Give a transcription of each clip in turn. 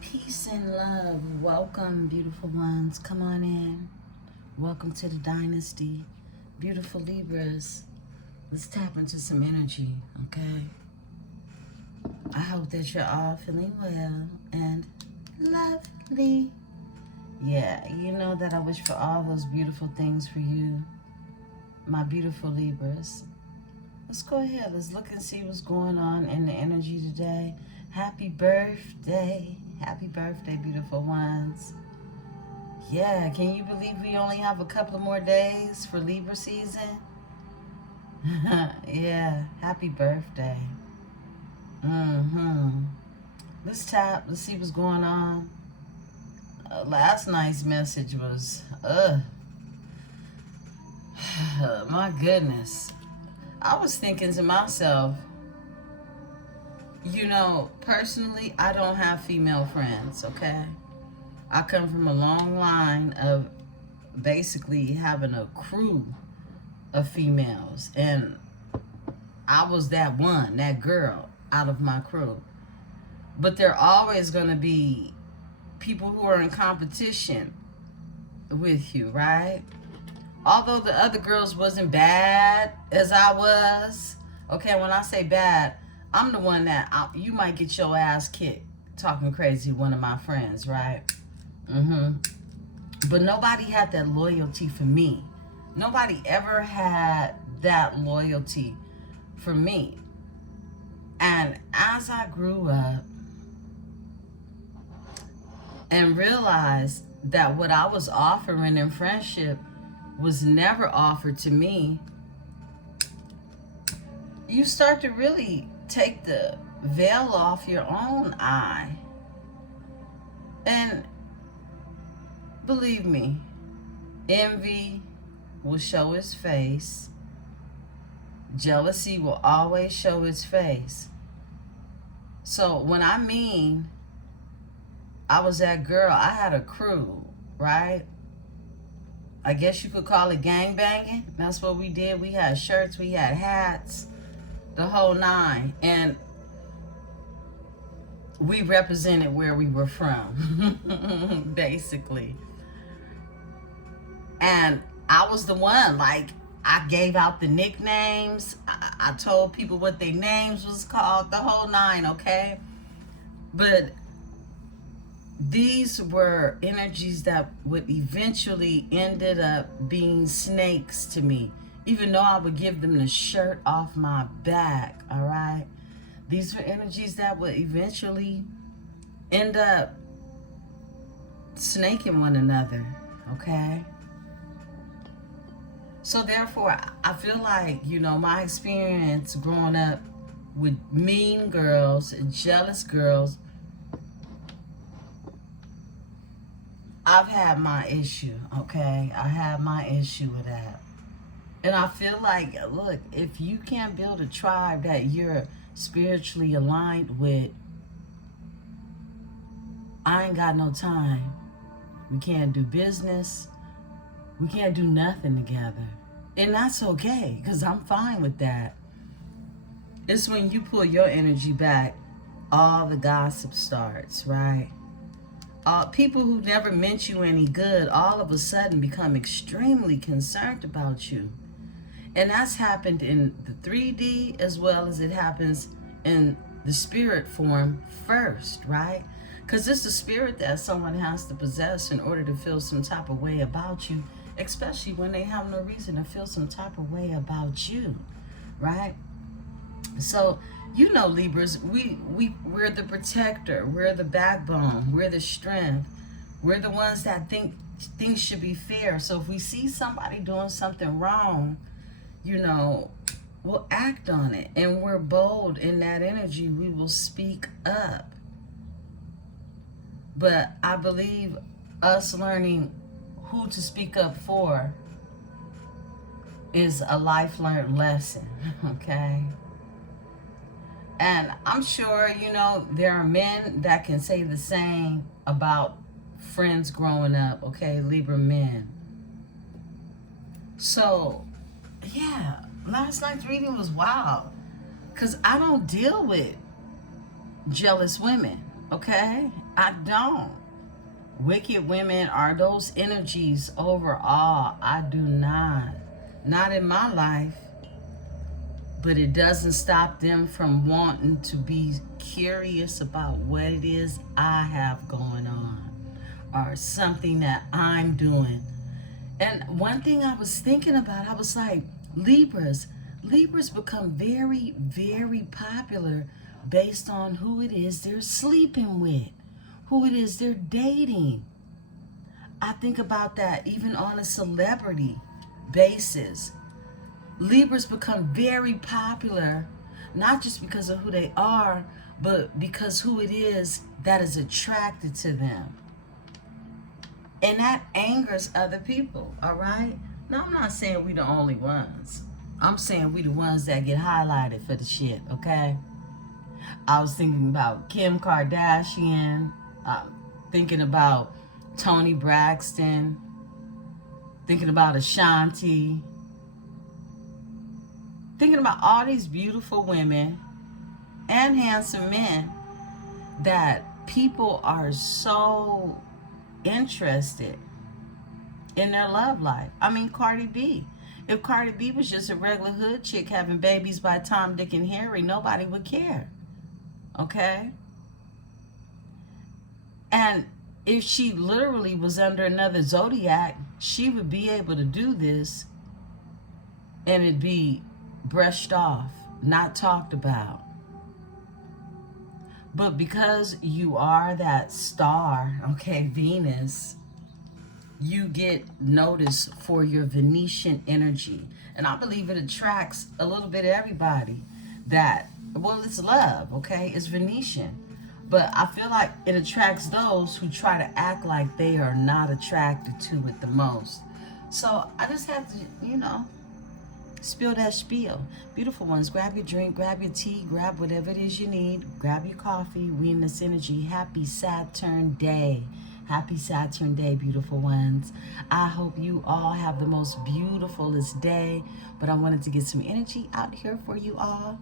Peace and love. Welcome, beautiful ones. Come on in. Welcome to the dynasty. Beautiful Libras. Let's tap into some energy, okay? I hope that you're all feeling well and lovely. Yeah, you know that I wish for all those beautiful things for you, my beautiful Libras. Let's go ahead. Let's look and see what's going on in the energy today. Happy birthday. Happy birthday, beautiful ones. Yeah, can you believe we only have a couple of more days for Libra season? Yeah, happy birthday. Let's tap. Let's see what's going on. Last night's message was, my goodness. I was thinking to myself, personally, I don't have female friends, okay? I come from a long line of basically having a crew of females. And I was that one, that girl out of my crew. But there are always going to be people who are in competition with you, right? Although the other girls wasn't bad as I was. Okay, when I say bad, I'm the one that you might get your ass kicked talking crazy to one of my friends, right? But nobody had that loyalty for me. Nobody ever had that loyalty for me. And as I grew up and realized that what I was offering in friendship was never offered to me, you start to really take the veil off your own eye. And believe me, envy will show its face. Jealousy will always show its face. So when I mean I was that girl, I had a crew, right? I guess you could call it gang banging. That's what we did. We had shirts, we had hats, the whole nine. And we represented where we were from, basically. And I was the one, like, I gave out the nicknames. I told people what their names was called, the whole nine, okay? But these were energies that would eventually ended up being snakes to me, even though I would give them the shirt off my back, all right? These were energies that would eventually end up snaking one another, okay? So therefore, I feel like, my experience growing up with mean girls and jealous girls, I've had my issue, okay? I have my issue with that. And I feel like, look, if you can't build a tribe that you're spiritually aligned with, I ain't got no time. We can't do business. We can't do nothing together. And that's okay, because I'm fine with that. It's when you pull your energy back, all the gossip starts, right? People who never meant you any good all of a sudden become extremely concerned about you. And that's happened in the 3D as well as it happens in the spirit form first, right? Because it's the spirit that someone has to possess in order to feel some type of way about you, especially when they have no reason to feel some type of way about you, right? So, Libras, we're the protector, we're the backbone, we're the strength, we're the ones that think things should be fair. So if we see somebody doing something wrong, we'll act on it, and we're bold in that energy. We will speak up. But I believe us learning who to speak up for is a life learned lesson, okay? And I'm sure, there are men that can say the same about friends growing up, okay, Libra men. So, yeah, last night's reading was wild, because I don't deal with jealous women, okay? I don't. Wicked women are those energies overall. I do not. Not in my life. But it doesn't stop them from wanting to be curious about what it is I have going on or something that I'm doing. And one thing I was thinking about, I was like, Libras become very, very popular based on who it is they're sleeping with, who it is they're dating. I think about that even on a celebrity basis. Libras become very popular, not just because of who they are, but because who it is that is attracted to them. And that angers other people, all right? Now, I'm not saying we the only ones. I'm saying we the ones that get highlighted for the shit, okay? I was thinking about Kim Kardashian, thinking about Toni Braxton, thinking about Ashanti, thinking about all these beautiful women and handsome men that people are so interested in their love life. I mean, Cardi B. If Cardi B was just a regular hood chick having babies by Tom, Dick, and Harry, nobody would care. Okay? And if she literally was under another zodiac, she would be able to do this and it'd be brushed off, not talked about. But because you are that star, okay, Venus, you get noticed for your Venetian energy. And I believe it attracts a little bit of everybody that, well, it's love, okay? It's Venetian. But I feel like it attracts those who try to act like they are not attracted to it the most. So I just have to, spill that spiel. Beautiful ones, grab your drink, grab your tea, grab whatever it is you need, grab your coffee. We in this energy. Happy Saturn Day. Happy Saturn Day, beautiful ones. I hope you all have the most beautifulest day, but I wanted to get some energy out here for you all.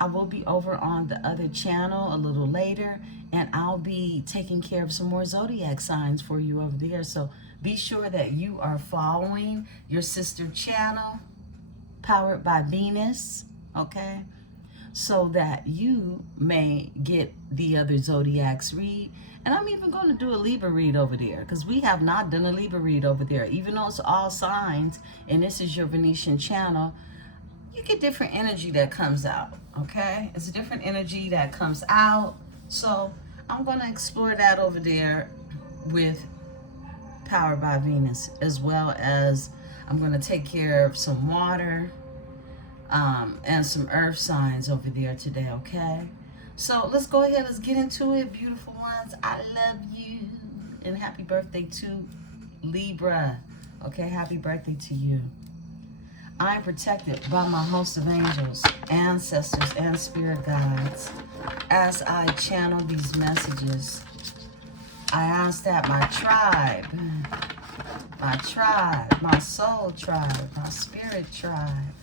I will be over on the other channel a little later, and I'll be taking care of some more zodiac signs for you over there. So be sure that you are following your sister channel, Powered by Venus, okay? So that you may get the other zodiacs read. And I'm even going to do a Libra read over there, because we have not done a Libra read over there. Even though it's all signs, and this is your Venetian channel, you get different energy that comes out, okay? It's a different energy that comes out. So I'm going to explore that over there with Powered by Venus, as well as I'm going to take care of some water and some earth signs over there today, okay? So let's go ahead. Let's get into it, beautiful ones. I love you. And happy birthday to Libra. Okay, happy birthday to you. I am protected by my host of angels, ancestors, and spirit guides. As I channel these messages, I ask that my tribe, my soul tribe, my spirit tribe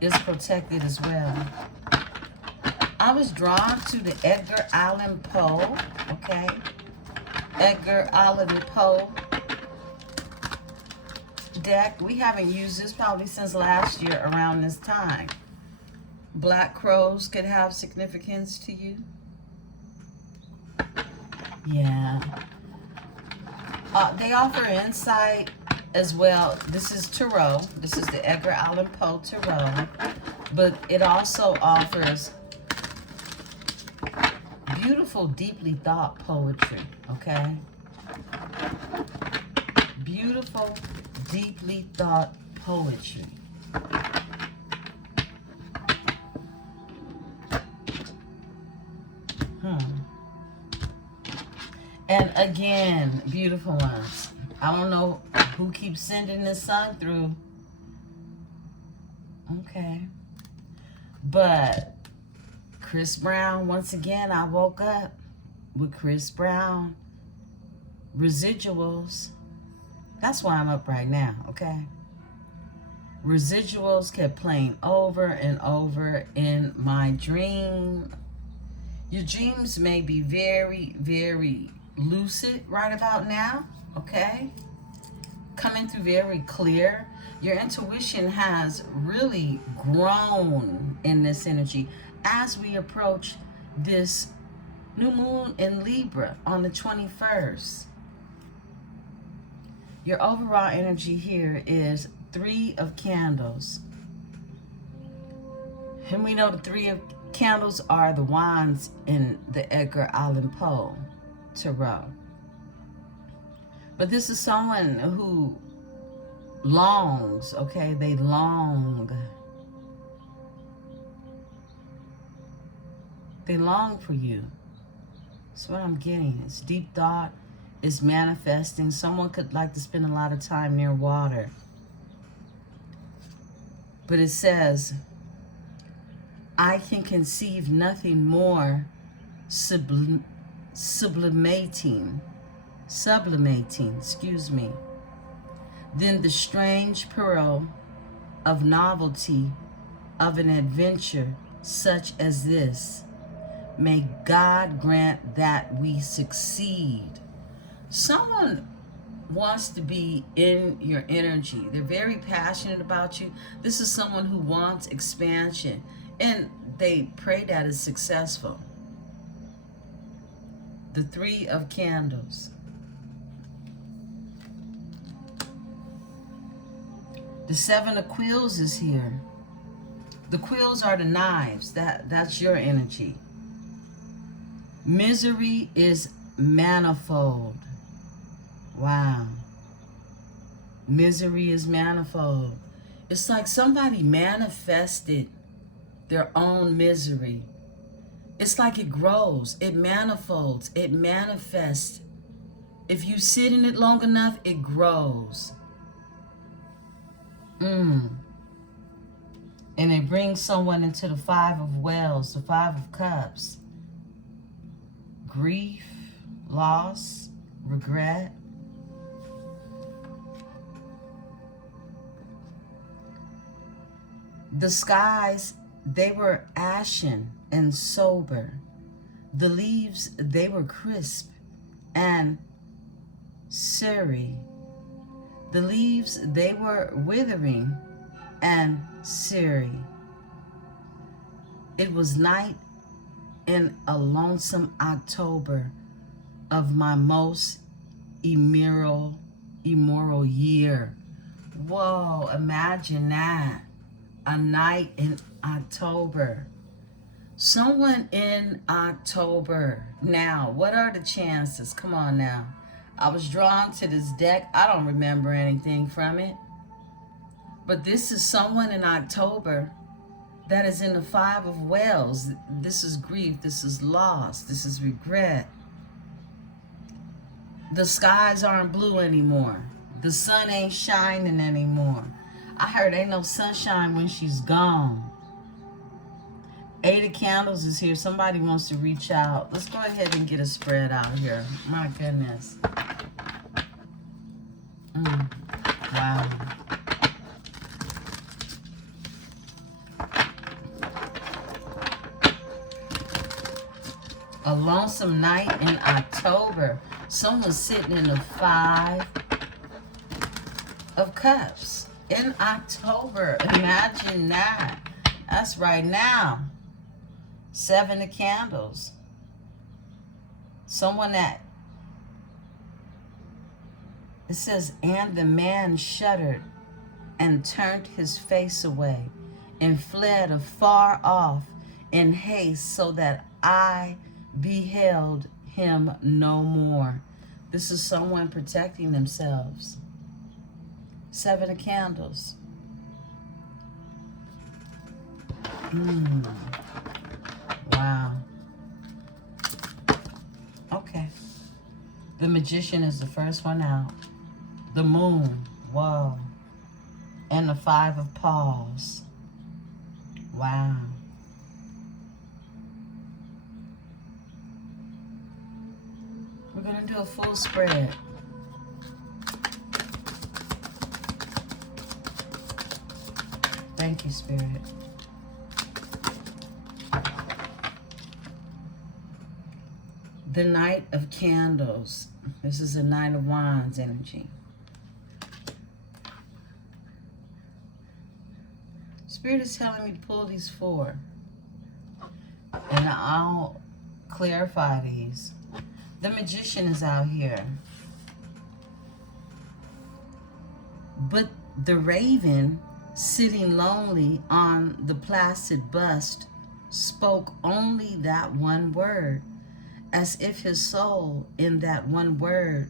is protected as well. I was drawn to the Edgar Allan Poe, okay? Edgar Allan Poe deck. We haven't used this probably since last year around this time. Black crows could have significance to you. Yeah. They offer insight as well. This is Tarot. This is the Edgar Allan Poe Tarot. But it also offers beautiful, deeply thought poetry, okay? Beautiful, deeply thought poetry. And again, beautiful ones, I don't know who keeps sending this song through. Okay. But Chris Brown, once again, I woke up with Chris Brown residuals. That's why I'm up right now, okay? Residuals kept playing over and over in my dream. Your dreams may be very, very lucid right about now, okay? Coming through very clear. Your intuition has really grown in this energy as we approach this new moon in Libra on the 21st. Your overall energy here is 3 of Candles. And we know the 3 of Candles are the wands in the Edgar Allan Poe Tarot. But this is someone who longs, okay? They long. They long for you. That's what I'm getting. It's deep thought. It's manifesting. Someone could like to spend a lot of time near water. But it says, I can conceive nothing more sublimating, than the strange pearl of novelty of an adventure such as this. May God grant that we succeed. Someone wants to be in your energy. They're very passionate about you. This is someone who wants expansion, and they pray that it's successful. The 3 of Candles. The 7 of Quills is here. The quills are the knives. That's your energy. Misery is manifold. Wow. Misery is manifold. It's like somebody manifested their own misery. It's like it grows, it manifolds, it manifests. If you sit in it long enough, it grows. And it brings someone into the 5 of Wells, the 5 of Cups. Grief, loss, regret. The skies, they were ashen and sober. The leaves, they were crisp and serry. The leaves, they were withering and serry. It was night in a lonesome October of my most immoral year. Whoa, imagine that. A night in October. Someone in October. Now, what are the chances? Come on now. I was drawn to this deck. I don't remember anything from it. But this is someone in October that is in the 5 of Wells. This is grief. This is loss. This is regret. The skies aren't blue anymore. The sun ain't shining anymore. I heard ain't no sunshine when she's gone. 8 of Candles is here. Somebody wants to reach out. Let's go ahead and get a spread out here. My goodness. Wow. A lonesome night in October. Someone's sitting in the 5 of Cups. In October. Imagine that. That's right now. 7 of Candles. Someone that, it says, and the man shuddered and turned his face away and fled afar off in haste so that I beheld him no more. This is someone protecting themselves. 7 of Candles. Wow. Okay. The Magician is the first one out. The Moon. Whoa. And the 5 of Paws. Wow. We're going to do a full spread. Thank you, Spirit. The Knight of Candles. This is a Knight of Wands energy. Spirit is telling me to pull these 4. And I'll clarify these. The Magician is out here. But the Raven, sitting lonely on the placid bust, spoke only that one word, as if his soul in that one word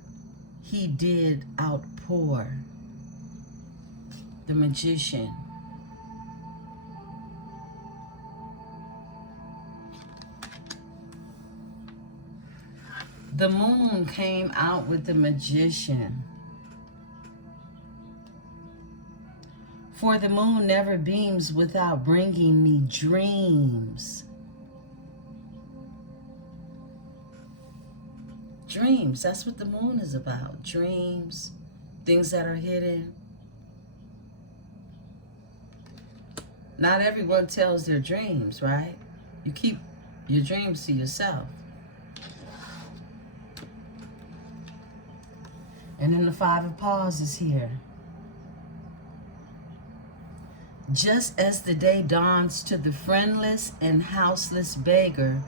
he did outpour. The Magician. The Moon came out with the Magician. For the moon never beams without bringing me dreams. Dreams, that's what the moon is about. Dreams, things that are hidden. Not everyone tells their dreams, right? You keep your dreams to yourself. And then the 5 of Paws is here. Just as the day dawns to the friendless and houseless beggar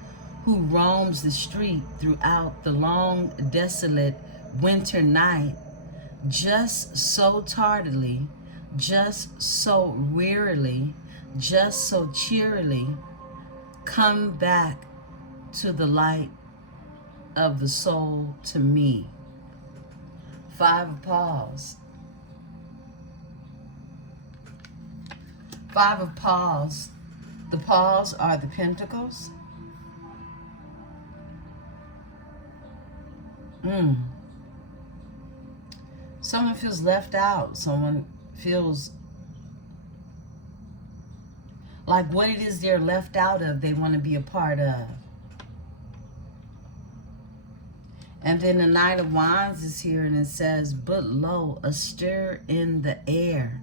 who roams the street throughout the long, desolate winter night, just so tardily, just so wearily, just so cheerily, come back to the light of the soul to me. 5 of Paws. 5 of Paws. The paws are the pentacles. Someone feels left out. Someone feels like what it is they're left out of, they want to be a part of. And then the Knight of Wands is here, and it says, but lo, a stir in the air.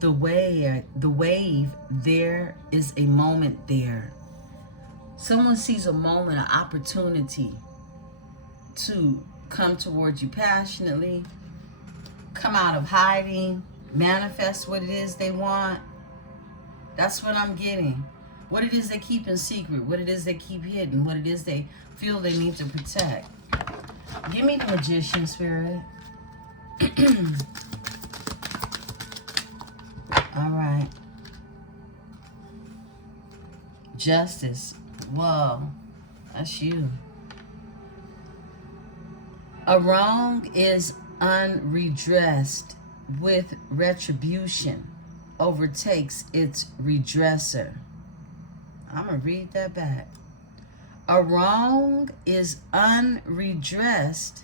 The wave, there is a moment there. Someone sees a moment, an opportunity to come towards you passionately, come out of hiding, manifest what it is they want. That's what I'm getting. What it is they keep in secret, what it is they keep hidden, what it is they feel they need to protect. Give me the Magician, Spirit. All right. Justice. Whoa. That's you. A wrong is unredressed with retribution overtakes its redresser. I'm going to read that back. A wrong is unredressed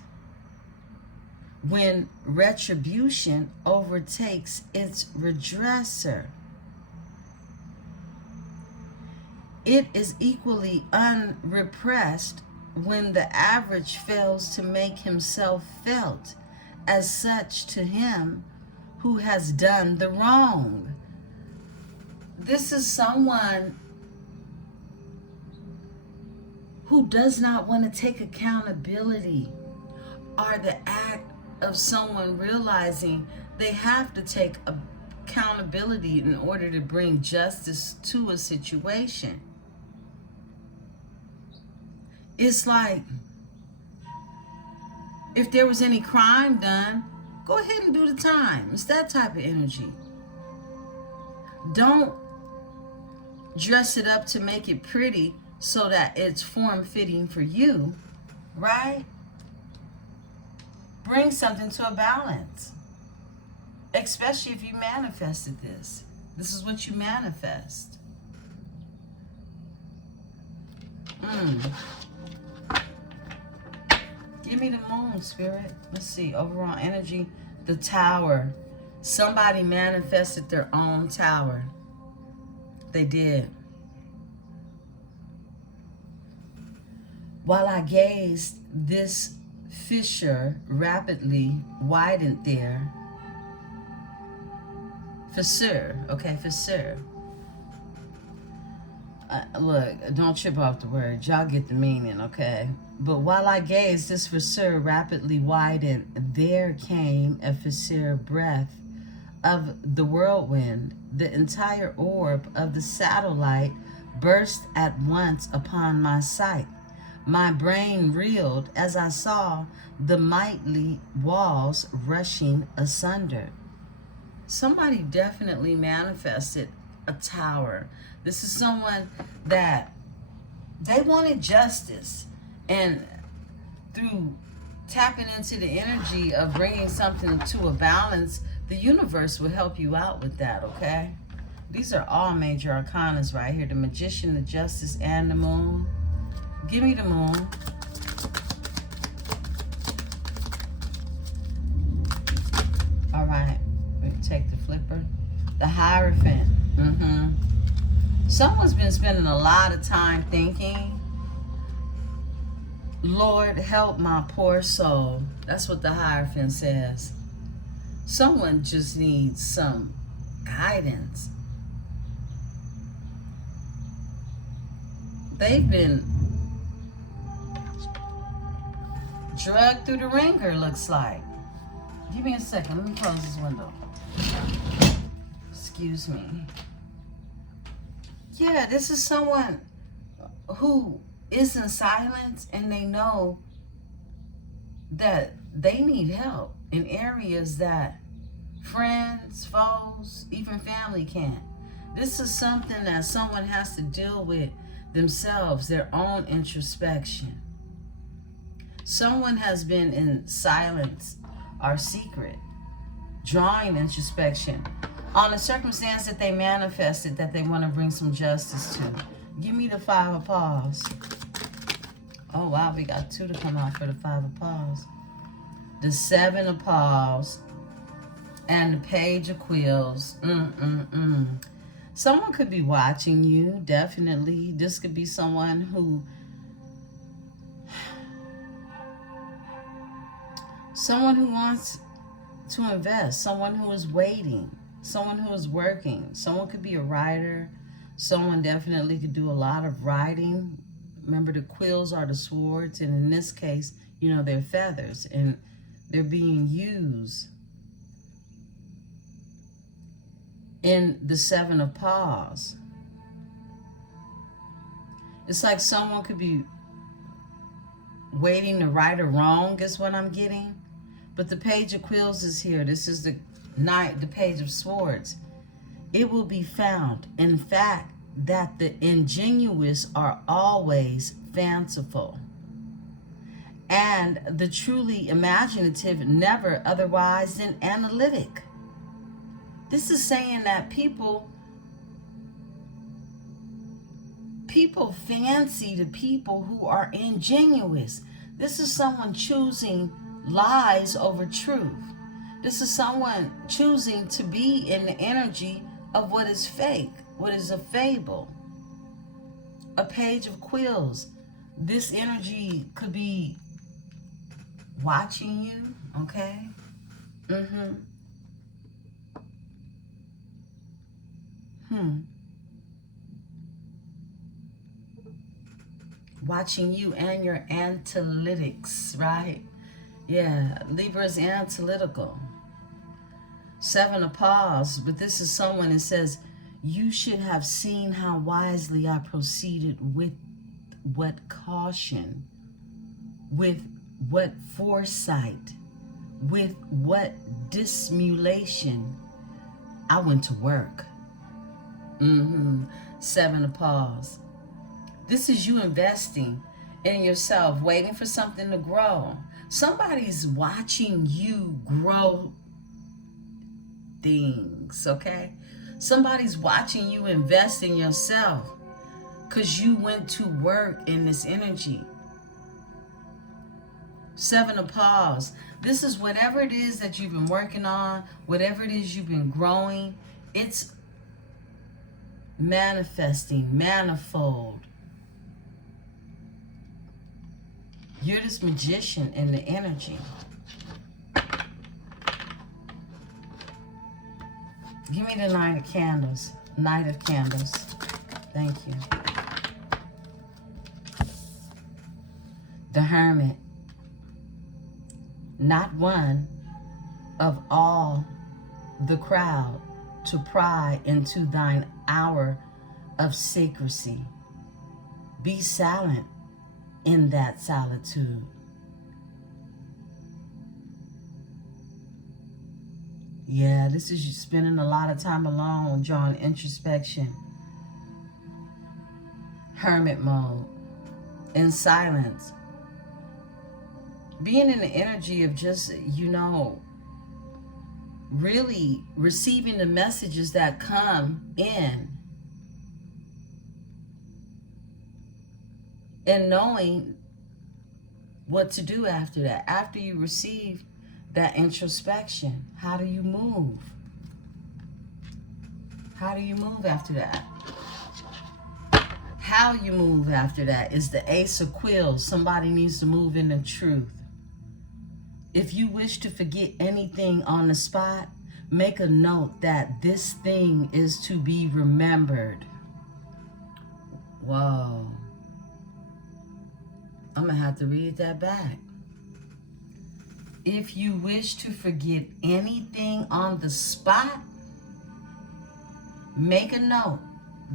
when retribution overtakes its redresser. It is equally unrepressed when the average fails to make himself felt as such to him who has done the wrong. This is someone who does not want to take accountability, or the act of someone realizing they have to take accountability in order to bring justice to a situation. It's like, if there was any crime done, go ahead and do the time. It's that type of energy. Don't dress it up to make it pretty so that it's form-fitting for you, right? Bring something to a balance. Especially if you manifested this. This is what you manifest. Give me the Moon, Spirit. Let's see. Overall energy. The Tower. Somebody manifested their own tower. They did. While I gazed, this fissure rapidly widened there. Fissure. Okay, fissure. Look, don't trip off the words. Y'all get the meaning, okay? But while I gazed, this fissure rapidly widened. There came a fissure breath of the whirlwind. The entire orb of the satellite burst at once upon my sight. My brain reeled as I saw the mighty walls rushing asunder. Somebody definitely manifested a tower. This is someone that they wanted justice, and through tapping into the energy of bringing something to a balance, the universe will help you out with that, okay? These are all major arcanas right here. The Magician, the Justice, and the Moon. Give me the Moon. All right, we take the flipper. The Hierophant. Someone's been spending a lot of time thinking, Lord, help my poor soul. That's what the Hierophant says. Someone just needs some guidance. They've been drugged through the ringer, looks like. Give me a second. Let me close this window. Excuse me. Yeah, this is someone who is in silence, and they know that they need help in areas that friends, foes, even family can't. This is something that someone has to deal with themselves, their own introspection. Someone has been in silence or secret, drawing introspection on a circumstance that they manifested that they want to bring some justice to. Give me the Five of Paws. Oh, wow, we got two to come out for the Five of Paws. The Seven of Paws and the Page of Quills. Someone could be watching you, definitely. This could be someone who... someone who wants to invest. Someone who is waiting. Someone who is working. Someone could be a writer. Someone definitely could do a lot of writing. Remember, the quills are the swords, and in this case, you know, they're feathers, and they're being used in the Seven of Paws. It's like someone could be waiting to right or wrong is what I'm getting. But the Page of Quills is here. This is the Knight, the Page of Swords. It will be found, in fact, that the ingenuous are always fanciful, and the truly imaginative never otherwise than analytic. This is saying that people fancy the people who are ingenuous. This is someone choosing lies over truth. This is someone choosing to be in the energy of what is fake, what is a fable. A Page of Quills. This energy could be watching you, okay? Watching you and your analytics, right? Yeah, Libra is analytical. Seven of Paws, but this is someone that says, you should have seen how wisely I proceeded, with what caution, with what foresight, with what dissimulation I went to work. Seven of Paws. This is you investing in yourself, waiting for something to grow. Somebody's watching you grow things, okay? Somebody's watching you invest in yourself because you went to work in this energy. Seven of Paws. This is whatever it is that you've been working on, whatever it is you've been growing, it's manifesting, manifold. You're this magician in the energy. Give me the Knight of Candles. Knight of Candles. Thank you. The Hermit. Not one of all the crowd to pry into thine hour of secrecy. Be silent in that solitude. Yeah, this is you spending a lot of time alone, drawing introspection. Hermit mode. In silence. Being in the energy of just, really receiving the messages that come in. And knowing what to do after that. After you receive that introspection, how do you move? How do you move after that? How you move after that is the Ace of Quills. Somebody needs to move in the truth. If you wish to forget anything on the spot, make a note that this thing is to be remembered. Whoa. I'm going to have to read that back. If you wish to forget anything on the spot, make a note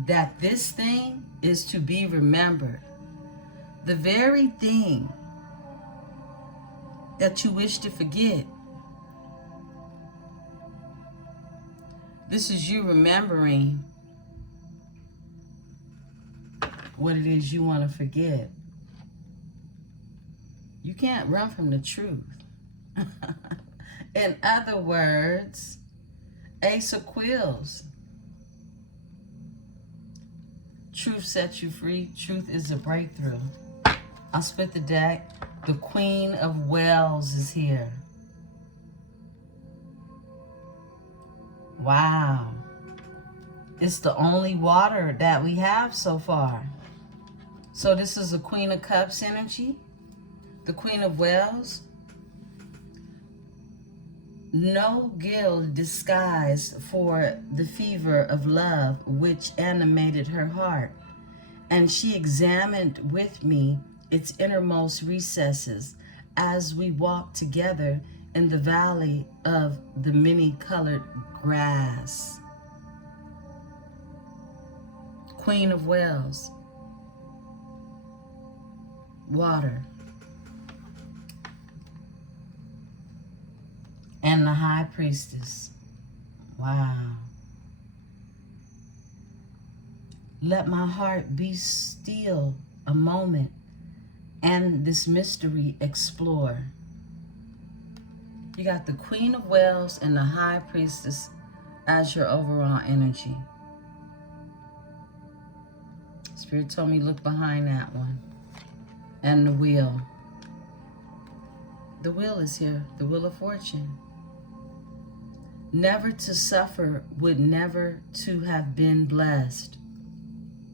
that this thing is to be remembered. The very thing that you wish to forget, this is you remembering what it is you want to forget. You can't run from the truth. In other words, Ace of Quills. Truth sets you free. Truth is a breakthrough. I'll split the deck. The Queen of Wells is here. Wow. It's the only water that we have so far. So this is the Queen of Cups energy. The Queen of Wells. No guilt disguised for the fever of love which animated her heart, and she examined with me its innermost recesses as we walked together in the valley of the many-colored grass. Queen of Wells. Water. And the High Priestess. Wow. Let my heart be still a moment and this mystery explore. You got the Queen of Wells and the High Priestess as your overall energy. Spirit told me look behind that one. And the Wheel. The Wheel is here. The Wheel of Fortune. Never to suffer would never to have been blessed.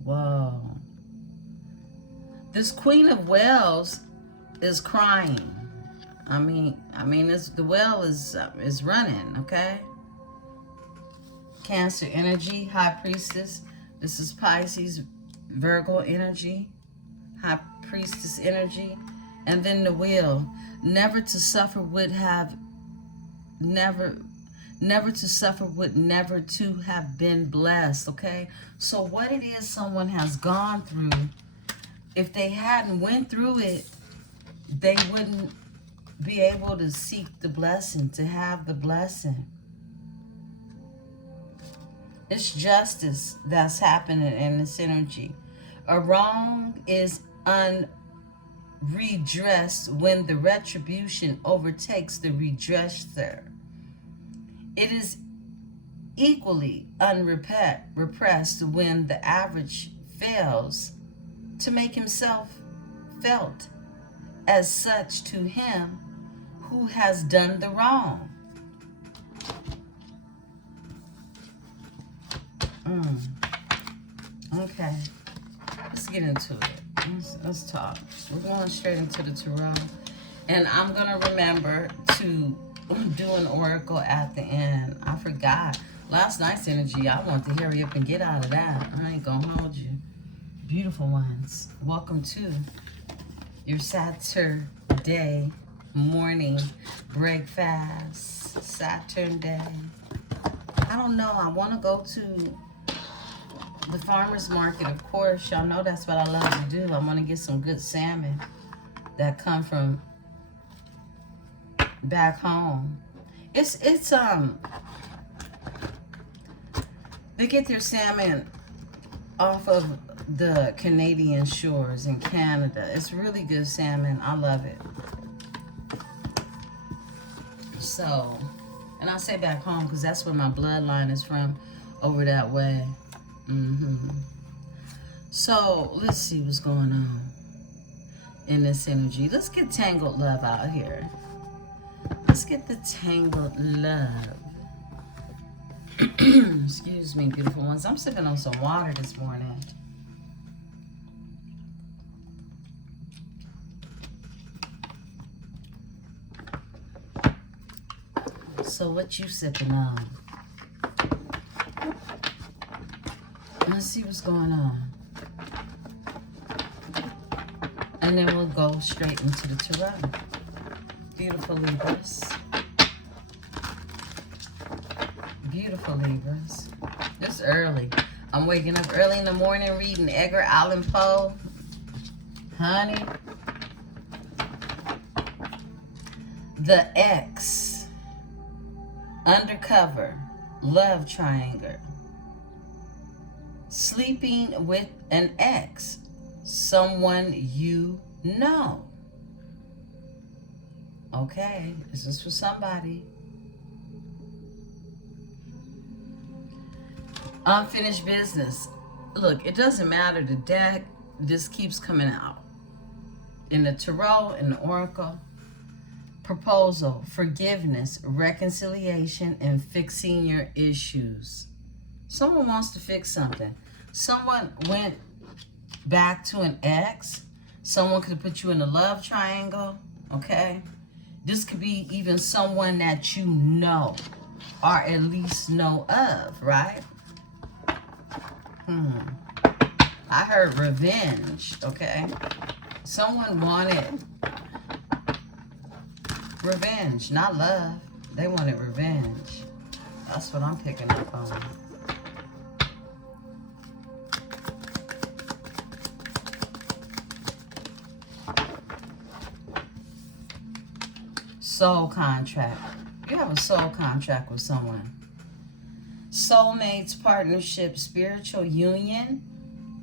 Whoa. This Queen of Wells is crying. I mean, the well is running, okay? Cancer energy, High Priestess. This is Pisces, Virgo energy, High Priestess energy. And then the Wheel. Never to suffer would never to suffer would never to have been blessed, okay? So what it is someone has gone through, if they hadn't went through it, they wouldn't be able to seek the blessing, to have the blessing. It's justice that's happening in this energy. A wrong is unredressed when the retribution overtakes the redresser. It is equally unrepressed when the average fails to make himself felt as such to him who has done the wrong. Okay, let's get into it. Let's talk. We're going straight into the Tarot. And I'm going to remember to do an oracle at the end. I forgot. Last night's energy, I want to hurry up and get out of that. I ain't going to hold you. Beautiful ones. Welcome to your Saturday morning breakfast. Saturn day. I don't know. I want to go to the farmer's market, of course. Y'all know that's what I love to do. I want to get some good salmon that come from back home. It's they get their salmon off of the Canadian shores in Canada. It's really good salmon. I love it. So, and I say back home because that's where my bloodline is from, over that way. So, let's see what's going on in this energy. Let's get tangled love out here. Let's get the tangled love. Excuse me, beautiful ones. I'm sipping on some water this morning. So what you sipping on? Let's see what's going on. And then we'll go straight into the Tarot. Beautiful Libras. Beautiful Libras. It's early. I'm waking up early in the morning reading Edgar Allan Poe. Honey. The X. Undercover. Love triangle. Sleeping with an ex. Someone you know. Okay, this is for somebody. Unfinished business. Look, it doesn't matter the deck. This keeps coming out. In the Tarot, in the Oracle. Proposal, forgiveness, reconciliation, and fixing your issues. Someone wants to fix something. Someone went back to an ex. Someone could put you in a love triangle. Okay? This could be even someone that you know or at least know of, right? I heard revenge, okay? Someone wanted revenge, not love. They wanted revenge. That's what I'm picking up on. Soul contract. You have a soul contract with someone. Soulmates, partnership, spiritual union,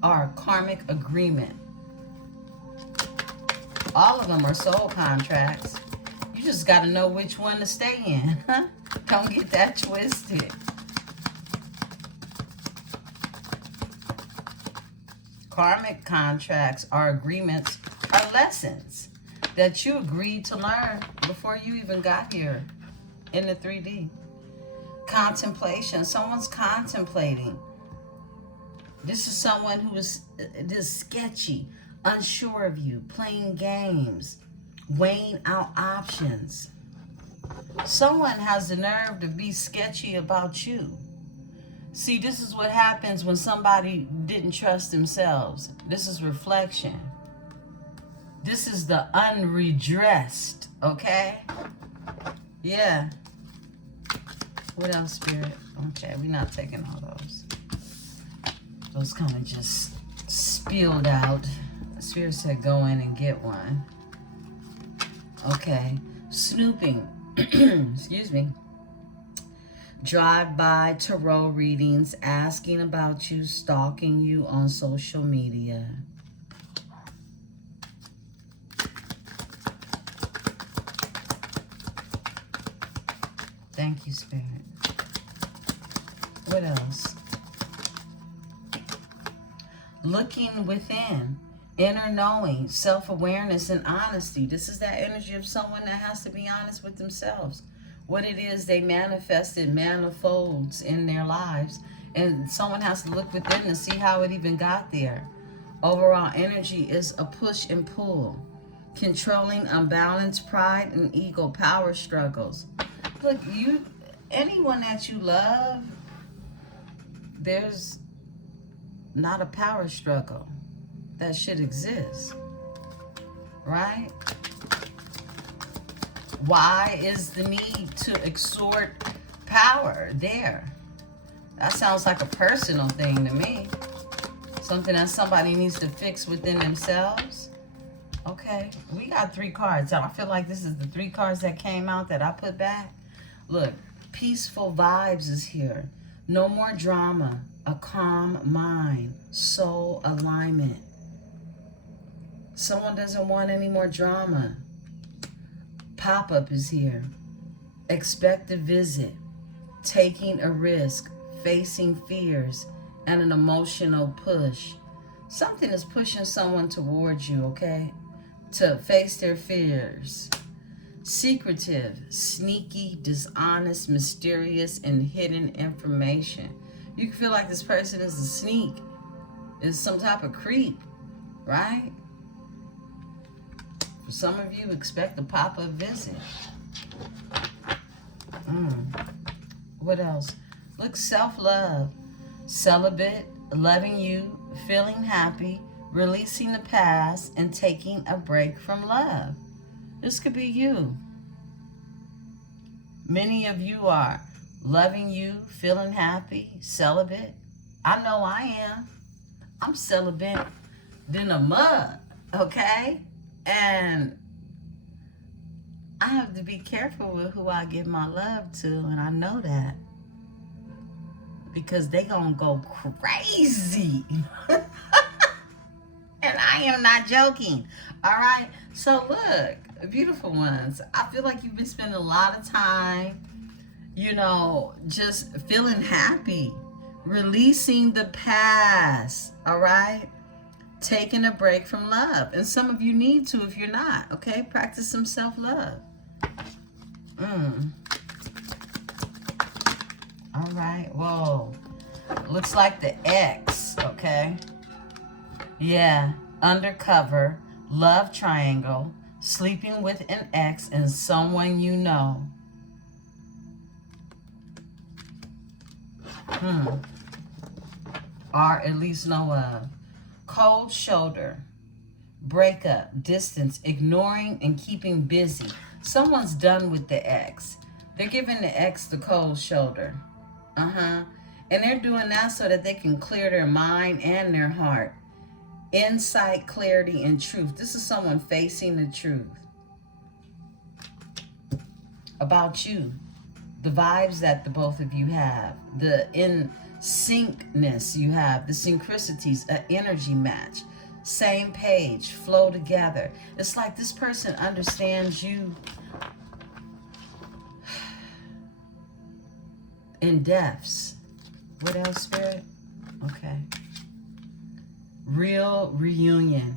or karmic agreement. All of them are soul contracts. You just got to know which one to stay in. Don't get that twisted. Karmic contracts are agreements, are lessons that you agreed to learn before you even got here in the 3D. Contemplation. Someone's contemplating. This is someone who is sketchy, unsure of you, playing games, weighing out options. Someone has the nerve to be sketchy about you. See, this is what happens when somebody didn't trust themselves. This is reflection. This is the unredressed, okay? Yeah. What else, Spirit? Okay, we're not taking all those. Those kind of just spilled out. Spirit said go in and get one. Okay. Snooping. Excuse me. Drive-by tarot readings, asking about you, stalking you on social media. Thank you, Spirit. What else? Looking within, inner knowing, self-awareness, and honesty. This is that energy of someone that has to be honest with themselves. What it is they manifested manifolds in their lives. And someone has to look within to see how it even got there. Overall energy is a push and pull. Controlling unbalanced pride and ego, power struggles. Look, anyone that you love, there's not a power struggle that should exist, right? Why is the need to extort power there? That sounds like a personal thing to me. Something that somebody needs to fix within themselves. Okay, we got 3 cards. I feel like this is the 3 cards that came out that I put back. Look, peaceful vibes is here. No more drama. A calm mind. Soul alignment. Someone doesn't want any more drama. Pop-up is here. Expect a visit. Taking a risk. Facing fears. And an emotional push. Something is pushing someone towards you, okay? To face their fears. Secretive, sneaky, dishonest, mysterious, and hidden information. You can feel like this person is a sneak. Is some type of creep, right? For some of you, expect a pop-up visit. What else? Look, self-love. Celibate, loving you, feeling happy, releasing the past, and taking a break from love. This could be you. Many of you are loving you, feeling happy, celibate. I know I am. I'm celibate than a mug, okay? And I have to be careful with who I give my love to, and I know that. Because they gonna go crazy. And I am not joking. All right? So look, beautiful ones, I feel like you've been spending a lot of time, you know, just feeling happy. Releasing the past. All right? Taking a break from love. And some of you need to if you're not. Okay? Practice some self-love. All right. Whoa. Looks like the X, okay? Yeah. Undercover, love triangle, sleeping with an ex and someone you know. Or at least know of. Cold shoulder, breakup, distance, ignoring and keeping busy. Someone's done with the ex. They're giving the ex the cold shoulder. And they're doing that so that they can clear their mind and their heart. Insight, clarity, and truth. This is someone facing the truth about you. The vibes that the both of you have. The in syncness you have. The synchronicities, an energy match. Same page, flow together. It's like this person understands you in depths. What else, Spirit? Okay. Real reunion.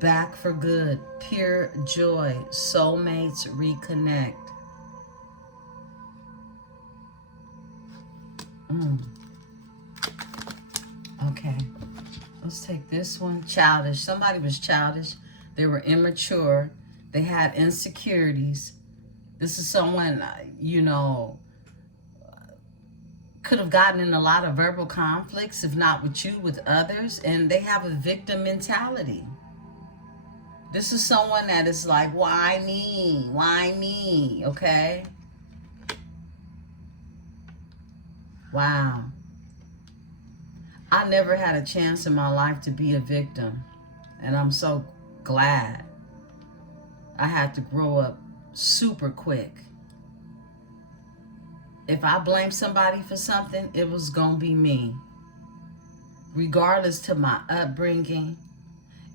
Back for good. Pure joy. Soulmates reconnect. Okay. Let's take this one. Childish. Somebody was childish. They were immature. They had insecurities. This is someone, you know, could have gotten in a lot of verbal conflicts, if not with you, with others, and they have a victim mentality. This is someone that is like, why me? Why me? Okay? Wow. I never had a chance in my life to be a victim, and I'm so glad. I had to grow up super quick. If I blame somebody for something, it was going to be me. Regardless to my upbringing,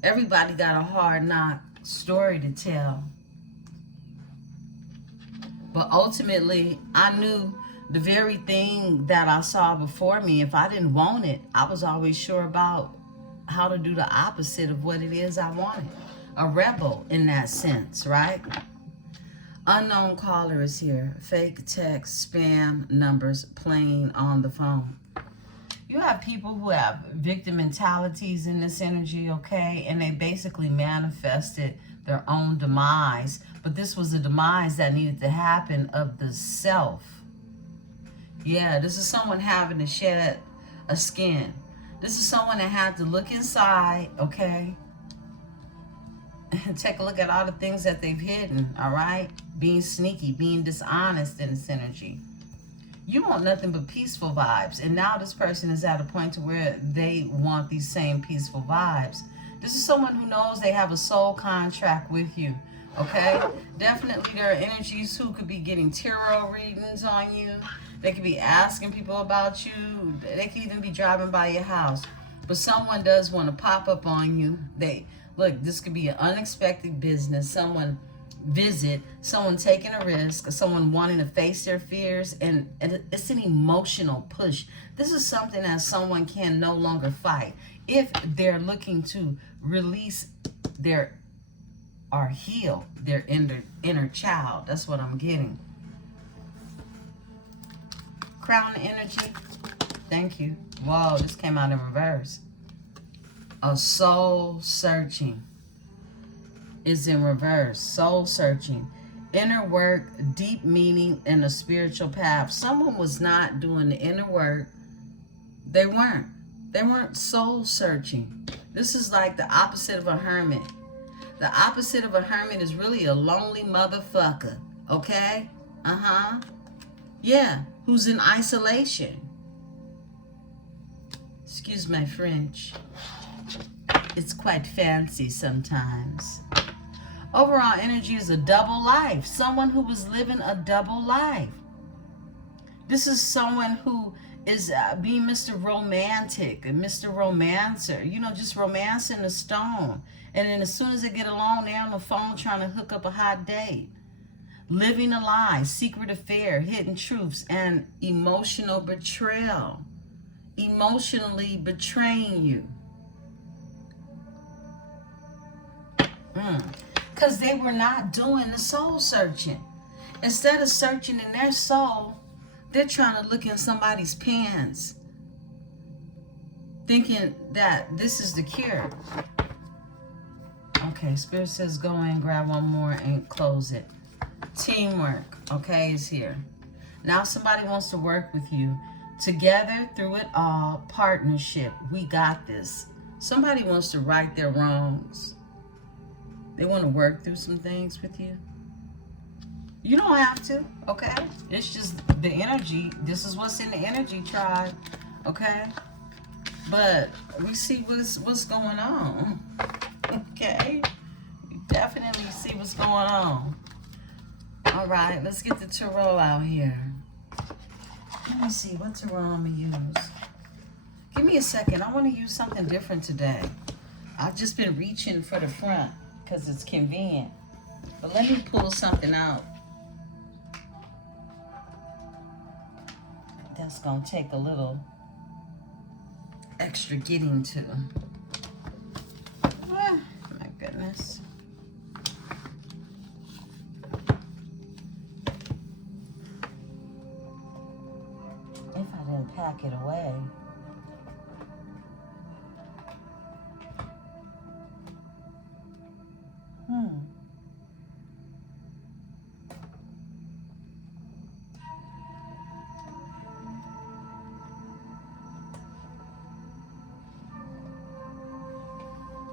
everybody got a hard knock story to tell. But ultimately, I knew the very thing that I saw before me, if I didn't want it, I was always sure about how to do the opposite of what it is I wanted. A rebel in that sense, right? Unknown caller is here. Fake text, spam numbers playing on the phone. You have people who have victim mentalities in this energy, okay? And they basically manifested their own demise. But this was a demise that needed to happen of the self. Yeah, this is someone having to shed a skin. This is someone that had to look inside, okay? take a look at all the things that they've hidden, all right? Being sneaky, being dishonest in this energy. You want nothing but peaceful vibes. And now this person is at a point to where they want these same peaceful vibes. This is someone who knows they have a soul contract with you, okay? Definitely there are energies who could be getting tarot readings on you. They could be asking people about you. They could even be driving by your house. But someone does want to pop up on you. Look, this could be an unexpected business. Someone visit, someone taking a risk, someone wanting to face their fears, and it's an emotional push. This is something that someone can no longer fight if they're looking to release or heal their inner child. That's what I'm getting. Crown energy. Thank you. Whoa, this came out in reverse. A soul searching is in reverse. Soul searching. Inner work, deep meaning, and a spiritual path. Someone was not doing the inner work. They weren't soul searching. This is like the opposite of a hermit. The opposite of a hermit is really a lonely motherfucker. Okay? Yeah. Who's in isolation. Excuse my French. It's quite fancy sometimes. Overall energy is a double life. Someone who was living a double life. This is someone who is being Mr. Romantic and Mr. Romancer. You know, just romancing the stone. And then as soon as they get along, they're on the phone trying to hook up a hot date. Living a lie, secret affair, hidden truths, and emotional betrayal. Emotionally betraying you. Because they were not doing the soul searching. Instead of searching in their soul, they're trying to look in somebody's pants, thinking that this is the cure. Okay, Spirit says go in, grab one more, and close it. Teamwork, okay, is here. Now somebody wants to work with you. Together through it all, partnership. We got this. Somebody wants to right their wrongs. They want to work through some things with you. You don't have to, okay? It's just the energy. This is what's in the energy tribe, okay? But we see what's going on, okay? We definitely see what's going on. All right, let's get the tarot out here. Let me see, what tarot I'm going to use? Give me a second. I want to use something different today. I've just been reaching for the front because it's convenient. But let me pull something out that's going to take a little extra getting to. Oh, my goodness. If I didn't pack it away.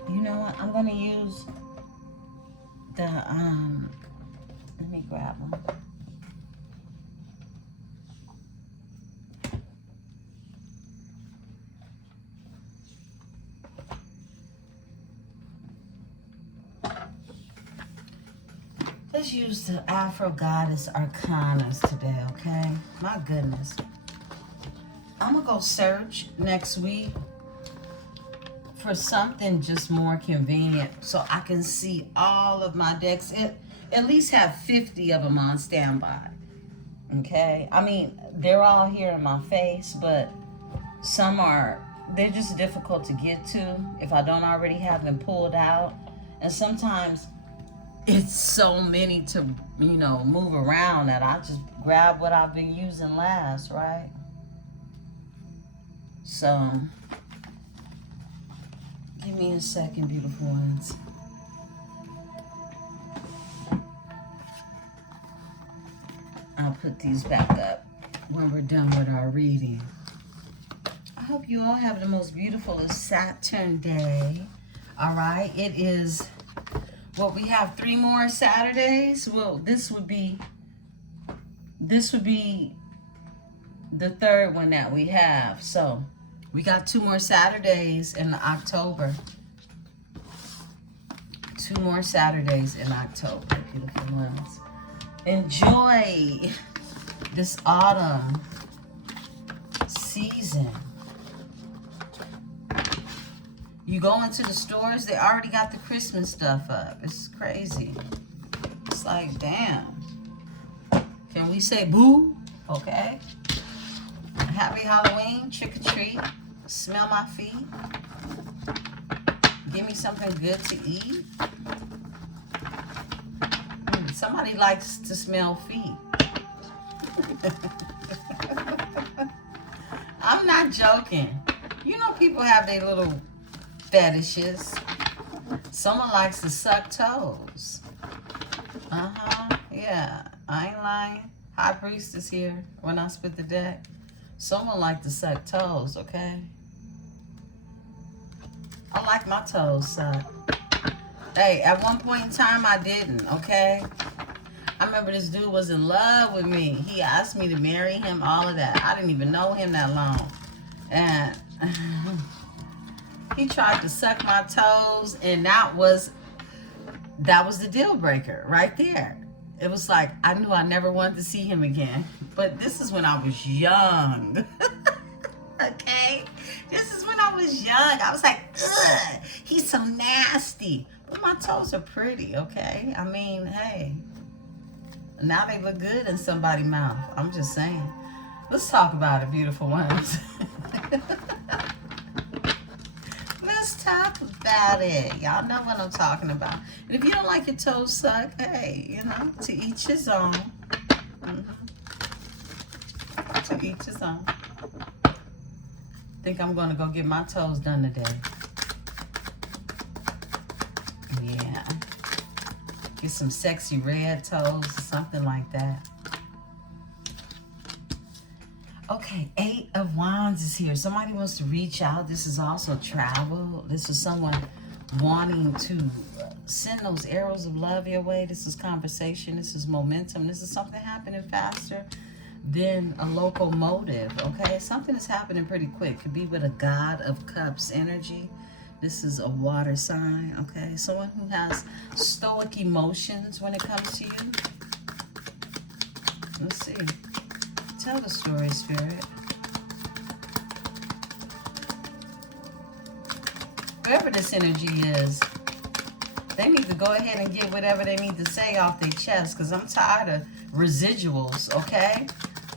You know what? I'm going to use the, let me grab them. Let's use the Afro Goddess Arcanas today, okay? My goodness. I'm going to go search next week for something just more convenient so I can see all of my decks. At least have 50 of them on standby, okay? I mean, they're all here in my face, but some they're just difficult to get to if I don't already have them pulled out. And sometimes it's so many to, you know, move around that I just grab what I've been using last, right? So, give me a second, beautiful ones. I'll put these back up when we're done with our reading. I hope you all have the most beautiful Saturn day. All right, it is Well, we have 3 more Saturdays. Well, this would be the third one that we have. So we got 2 more Saturdays in October. 2 more Saturdays in October, beautiful ones. Enjoy this autumn season. You go into the stores, they already got the Christmas stuff up. It's crazy. It's like, damn. Can we say boo? Okay. Happy Halloween, trick or treat. Smell my feet. Give me something good to eat. Somebody likes to smell feet. I'm not joking. You know, people have their little fetishes. Someone likes to suck toes. Yeah, I ain't lying. High Priest is here when I spit the deck. Someone like to suck toes, okay? I like my toes sucked. Hey, at one point in time, I didn't, okay? I remember this dude was in love with me. He asked me to marry him, all of that. I didn't even know him that long. And he tried to suck my toes, and that was the deal breaker right there. It was like, I knew I never wanted to see him again. But this is when I was young. Okay? This is when I was young. I was like, ugh, he's so nasty. But my toes are pretty, okay? I mean, hey. Now they look good in somebody's mouth. I'm just saying. Let's talk about it, beautiful ones. Let's talk about it. Y'all know what I'm talking about. And if you don't like your toes sucked, hey, you know, to each his own. To each his own. Think I'm going to go get my toes done today. Yeah. Get some sexy red toes or something like that. Okay, 8 of Wands is here. Somebody wants to reach out. This is also travel. This is someone wanting to send those arrows of love your way. This is conversation. This is momentum. This is something happening faster than a locomotive, okay? Something is happening pretty quick. Could be with a God of Cups energy. This is a water sign, okay? Someone who has stoic emotions when it comes to you. Let's see. Tell the story, Spirit. Whoever this energy is, they need to go ahead and get whatever they need to say off their chest, because I'm tired of residuals, okay?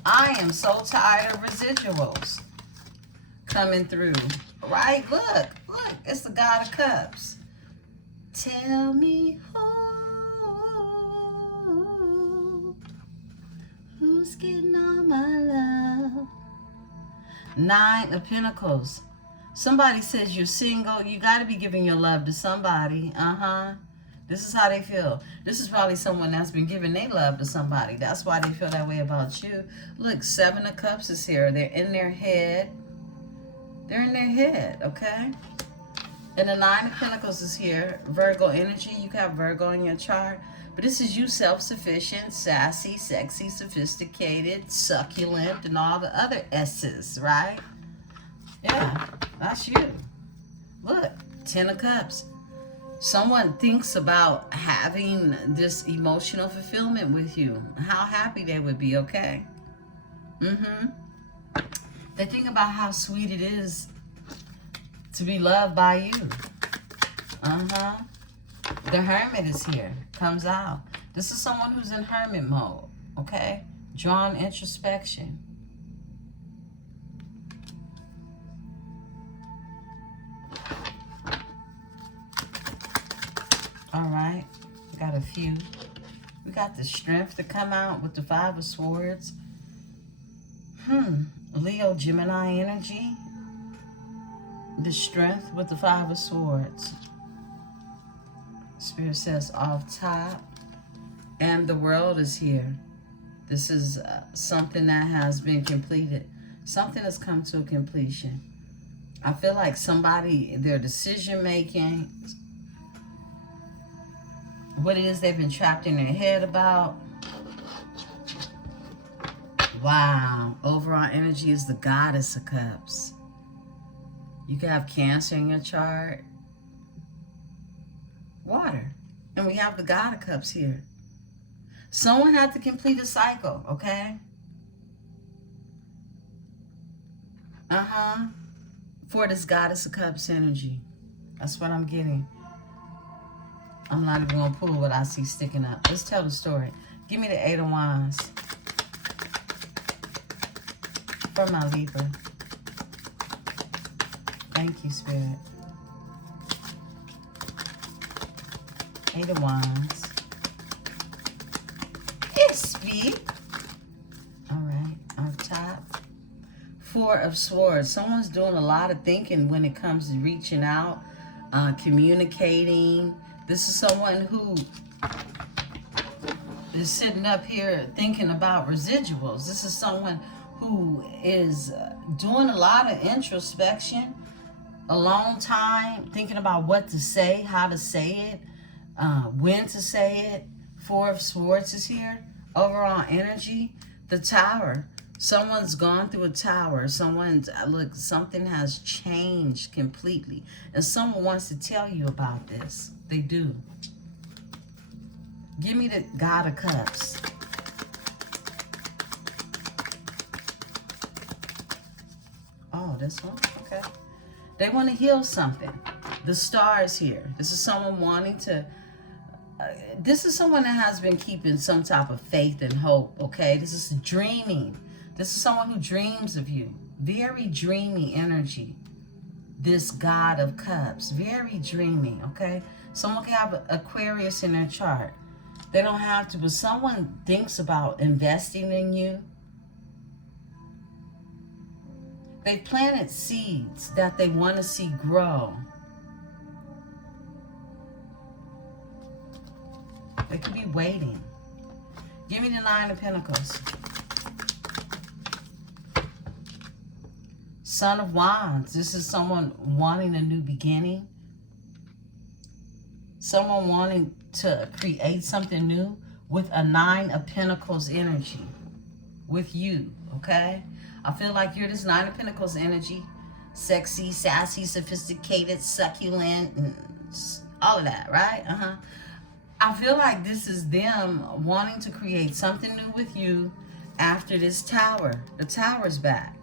I am so tired of residuals coming through. Right? Look, it's the God of Cups. Tell me who's getting all my love. 9 of Pentacles. Somebody says you're single. You got to be giving your love to somebody. This is how they feel. This is probably someone that's been giving their love to somebody. That's why they feel that way about you. Look, 7 of Cups is here. They're in their head. They're in their head, okay? And the 9 of Pentacles is here. Virgo energy. You have Virgo in your chart. But this is you, self-sufficient, sassy, sexy, sophisticated, succulent, and all the other S's, right? Yeah, that's you. Look, 10 of Cups. Someone thinks about having this emotional fulfillment with you. How happy they would be, okay? They think about how sweet it is to be loved by you. The Hermit is here. Comes out. This is someone who's in hermit mode, okay? Drawn introspection. All right. We got a few. We got the Strength to come out with the 5 of Swords. Leo, Gemini energy. The Strength with the 5 of Swords. Spirit says off top. And the World is here. This is something that has been completed. Something has come to a completion. I feel like somebody, their decision making, what it is they've been trapped in their head about. Wow. Overall energy is the Goddess of Cups. You could have Cancer in your chart. Water. And we have the God of Cups here. Someone had to complete a cycle, okay? For this Goddess of Cups energy. That's what I'm getting. I'm not even going to pull what I see sticking up. Let's tell the story. Give me the 8 of Wands. For my Libra. Thank you, Spirit. 8 of Wands. Yes, speak. All right, on top. 4 of Swords. Someone's doing a lot of thinking when it comes to reaching out, communicating. This is someone who is sitting up here thinking about residuals. This is someone who is doing a lot of introspection, a long time, thinking about what to say, how to say it, when to say it. 4 of Swords is here. Overall energy, the Tower. Someone's gone through a tower. Something has changed completely. And someone wants to tell you about this. They do. Give me the God of Cups. Oh, this one? Okay. They want to heal something. The Star is here. This is someone wanting to... this is someone that has been keeping some type of faith and hope, okay? This is dreaming. This is someone who dreams of you. Very dreamy energy. This God of Cups. Very dreamy, okay? Someone can have Aquarius in their chart. They don't have to, but someone thinks about investing in you. They planted seeds that they want to see grow. They could be waiting. Give me the 9 of Pentacles. Son of Wands. This is someone wanting a new beginning. Someone wanting to create something new with a 9 of Pentacles energy. With you, okay? I feel like you're this 9 of Pentacles energy. Sexy, sassy, sophisticated, succulent, and all of that, right? I feel like this is them wanting to create something new with you after this Tower. The Tower's back.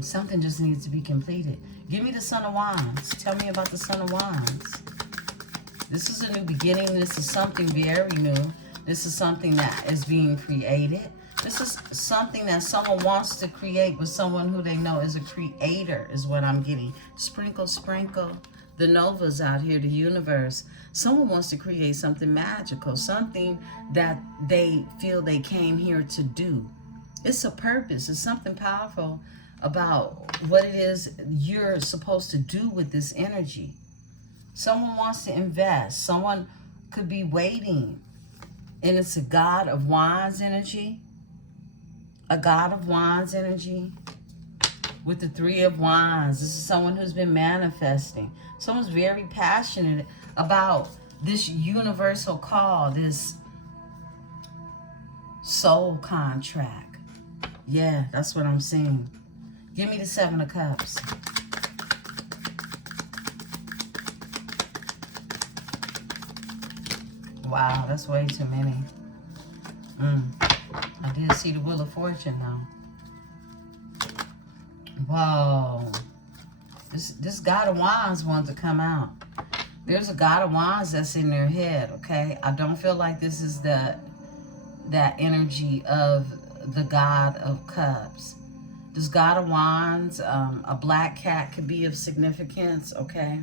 Something just needs to be completed. Give me the Son of Wands. Tell me about the Son of Wands. This is a new beginning. This is something very new. This is something that is being created. This is something that someone wants to create with someone who they know is a creator, is what I'm getting. Sprinkle, sprinkle. The novas out here, the universe. Someone wants to create something magical, something that they feel they came here to do. It's a purpose. It's something powerful about what it is you're supposed to do with this energy. Someone wants to invest. Someone could be waiting. And it's a God of Wands energy. A God of Wands energy. With the 3 of Wands. This is someone who's been manifesting. Someone's very passionate about this universal call. This soul contract. Yeah, that's what I'm seeing. Give me the 7 of Cups. Wow, that's way too many. I did see the Wheel of Fortune though. Whoa. This God of Wands wants to come out. There's a God of Wands that's in their head, okay? I don't feel like this is that energy of the God of Cups. This God of Wands, a black cat could be of significance, okay?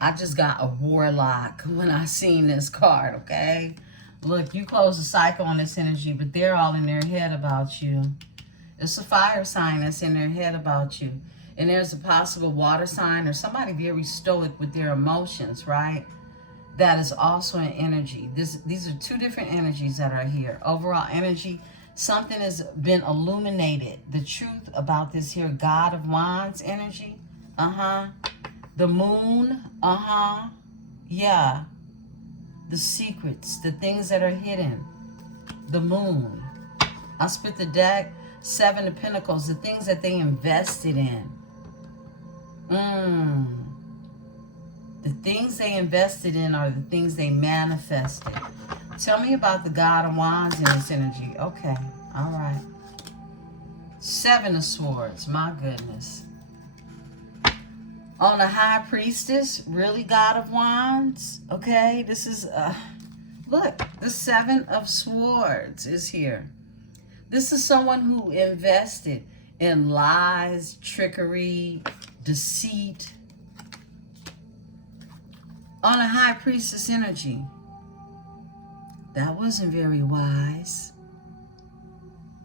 I just got a warlock when I seen this card, okay? Look, you close the cycle on this energy, but they're all in their head about you. It's a fire sign that's in their head about you. And there's a possible water sign or somebody very stoic with their emotions, right? That is also an energy. These are 2 different energies that are here. Overall energy, something has been illuminated. The truth about this here God of Wands energy. The moon. Yeah. The secrets, the things that are hidden. The moon. I split the deck. 7 of Pentacles, the things that they invested in. The things they invested in are the things they manifested. Tell me about the God of Wands in this energy. Okay, all right. 7 of Swords, my goodness. On the High Priestess, really God of Wands? Okay, this is, look, the 7 of Swords is here. This is someone who invested in lies, trickery, deceit. On a High Priestess energy. That wasn't very wise.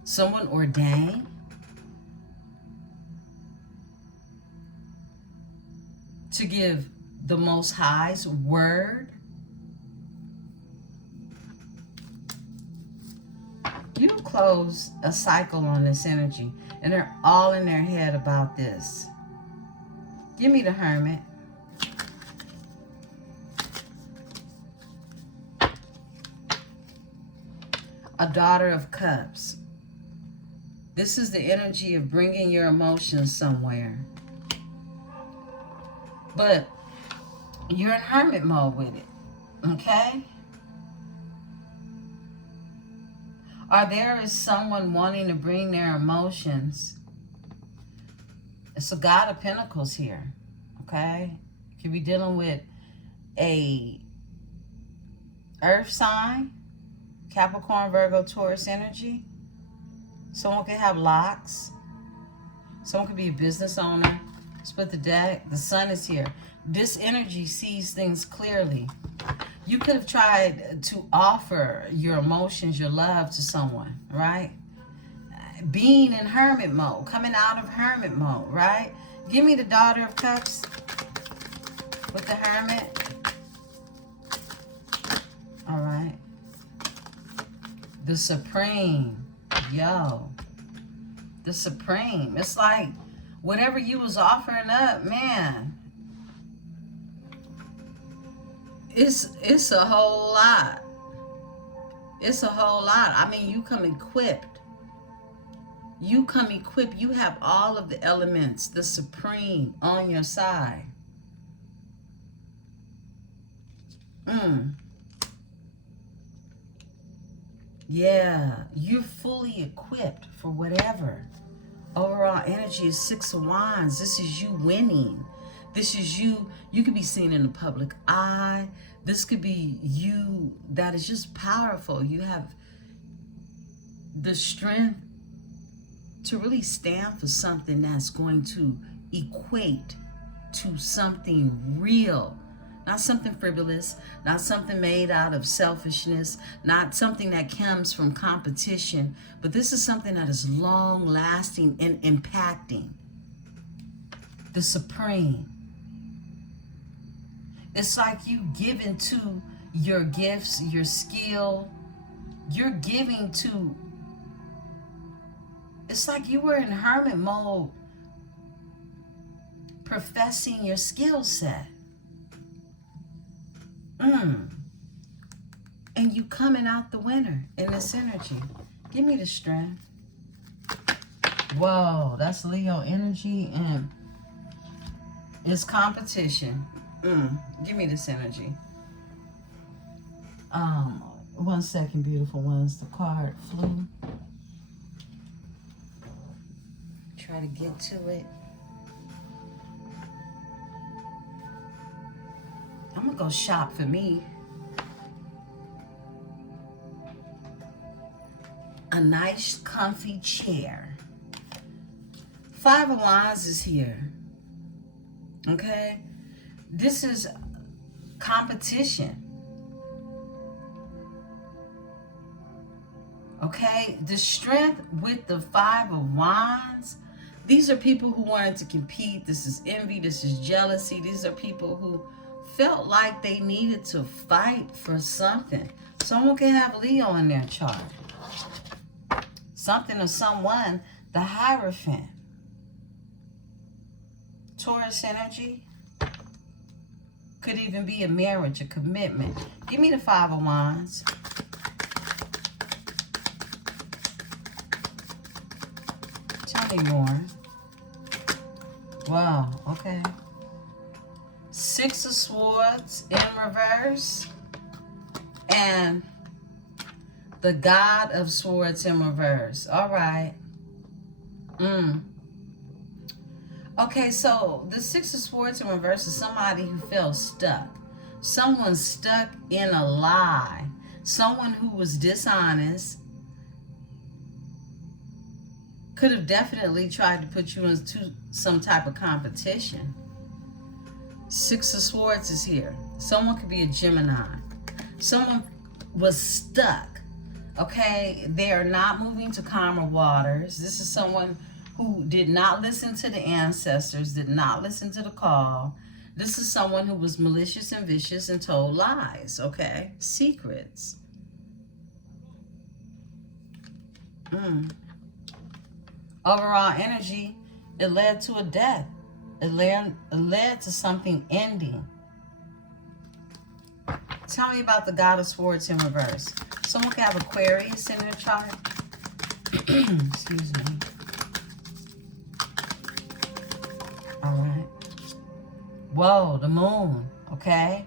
Someone ordained to give the Most High's word. You close a cycle on this energy, and they're all in their head about this. Give me the Hermit. A Daughter of Cups. This is the energy of bringing your emotions somewhere. But you're in hermit mode with it, okay? Or there is someone wanting to bring their emotions. It's a God of Pentacles here, okay? You could be dealing with a earth sign, Capricorn, Virgo, Taurus energy. Someone could have locks. Someone could be a business owner. Split the deck. The Sun is here. This energy sees things clearly. You could have tried to offer your emotions, your love to someone, right? Being in hermit mode, coming out of hermit mode, right? Give me the Daughter of Cups with the Hermit. All right. The Supreme. Yo. The Supreme. It's like whatever you was offering up, man. It's a whole lot. It's a whole lot. I mean, you come equipped. You come equipped. You have all of the elements, the Supreme on your side. Yeah, you're fully equipped for whatever. Overall energy is 6 of Wands. This is you winning. This is you. You could be seen in the public eye. This could be you that is just powerful. You have the strength to really stand for something that's going to equate to something real. Not something frivolous, not something made out of selfishness, not something that comes from competition, but this is something that is long lasting and impacting. The Supreme. It's like you give into your gifts, your skill. You're giving to, it's like you were in hermit mode, professing your skill set. And you coming out the winner in this energy. Give me the Strength. Whoa, that's Leo energy and it's competition. Give me this energy. 1 second, beautiful ones. The card flew. Try to get to it. I'm gonna go shop for me. A nice, comfy chair. 5 of Wands is here. Okay? This is competition. Okay? The Strength with the 5 of Wands. These are people who wanted to compete. This is envy. This is jealousy. These are people who felt like they needed to fight for something. Someone can have Leo in their chart. Something or someone, the Hierophant. Taurus energy. Could even be a marriage, a commitment. Give me the Five of Wands. Tell me more. Wow, okay. Six of Swords in reverse. And the God of Swords in reverse. All right. Okay, so the Six of Swords in reverse is somebody who felt stuck. Someone stuck in a lie. Someone who was dishonest. Could have definitely tried to put you into some type of competition. Six of Swords is here. Someone could be a Gemini. Someone was stuck. Okay, they are not moving to calmer waters. This is someone who did not listen to the ancestors, did not listen to the call. This is someone who was malicious and vicious and told lies, okay? Secrets. Overall energy, it led to a death. It led to something ending. Tell me about the God of Swords in reverse. Someone could have Aquarius in their chart. Excuse me. All right. Whoa, the moon, okay?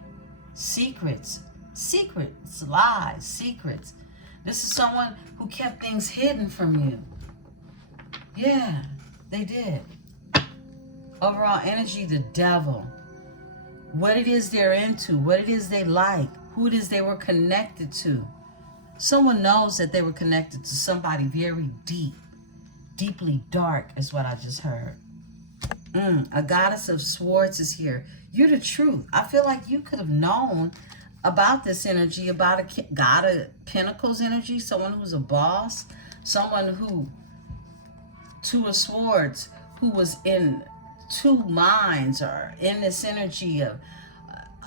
Secrets, lies, secrets. This is someone who kept things hidden from you. Yeah, they did. Overall energy, the devil. What it is they're into, what it is they like, who it is they were connected to. Someone knows that they were connected to somebody very deep, deeply dark is what I just heard. A Goddess of Swords is here. You're the truth. I feel like you could have known about this energy, about a God of Pentacles energy, someone who's a boss, someone who, Two of Swords, who was in two minds or in this energy of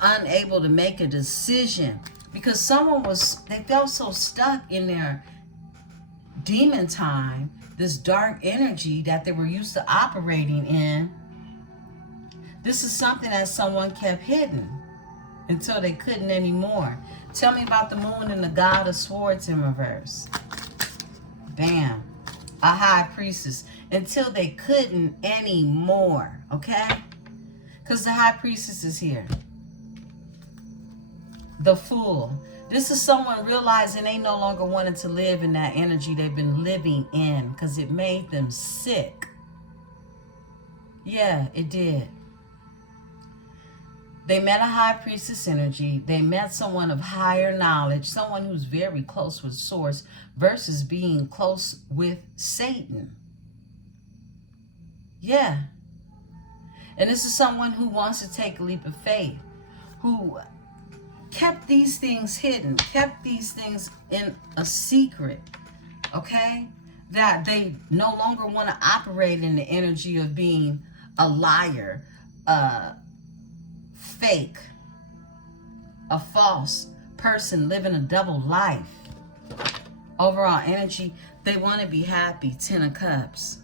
unable to make a decision because someone they felt so stuck in their demon time, this dark energy that they were used to operating in. This is something that someone kept hidden until they couldn't anymore. Tell me about the moon and the God of Swords in reverse. Bam. A high priestess. Until they couldn't anymore. Okay? Because the high priestess is here. The Fool. This is someone realizing they no longer wanted to live in that energy they've been living in because it made them sick. Yeah, it did. They met a high priestess energy. They met someone of higher knowledge, someone who's very close with Source versus being close with Satan. Yeah. And this is someone who wants to take a leap of faith, who kept these things hidden, kept these things in a secret, okay? That they no longer want to operate in the energy of being a liar, fake, a false person living a double life. Overall energy, they want to be happy. 10 of Cups.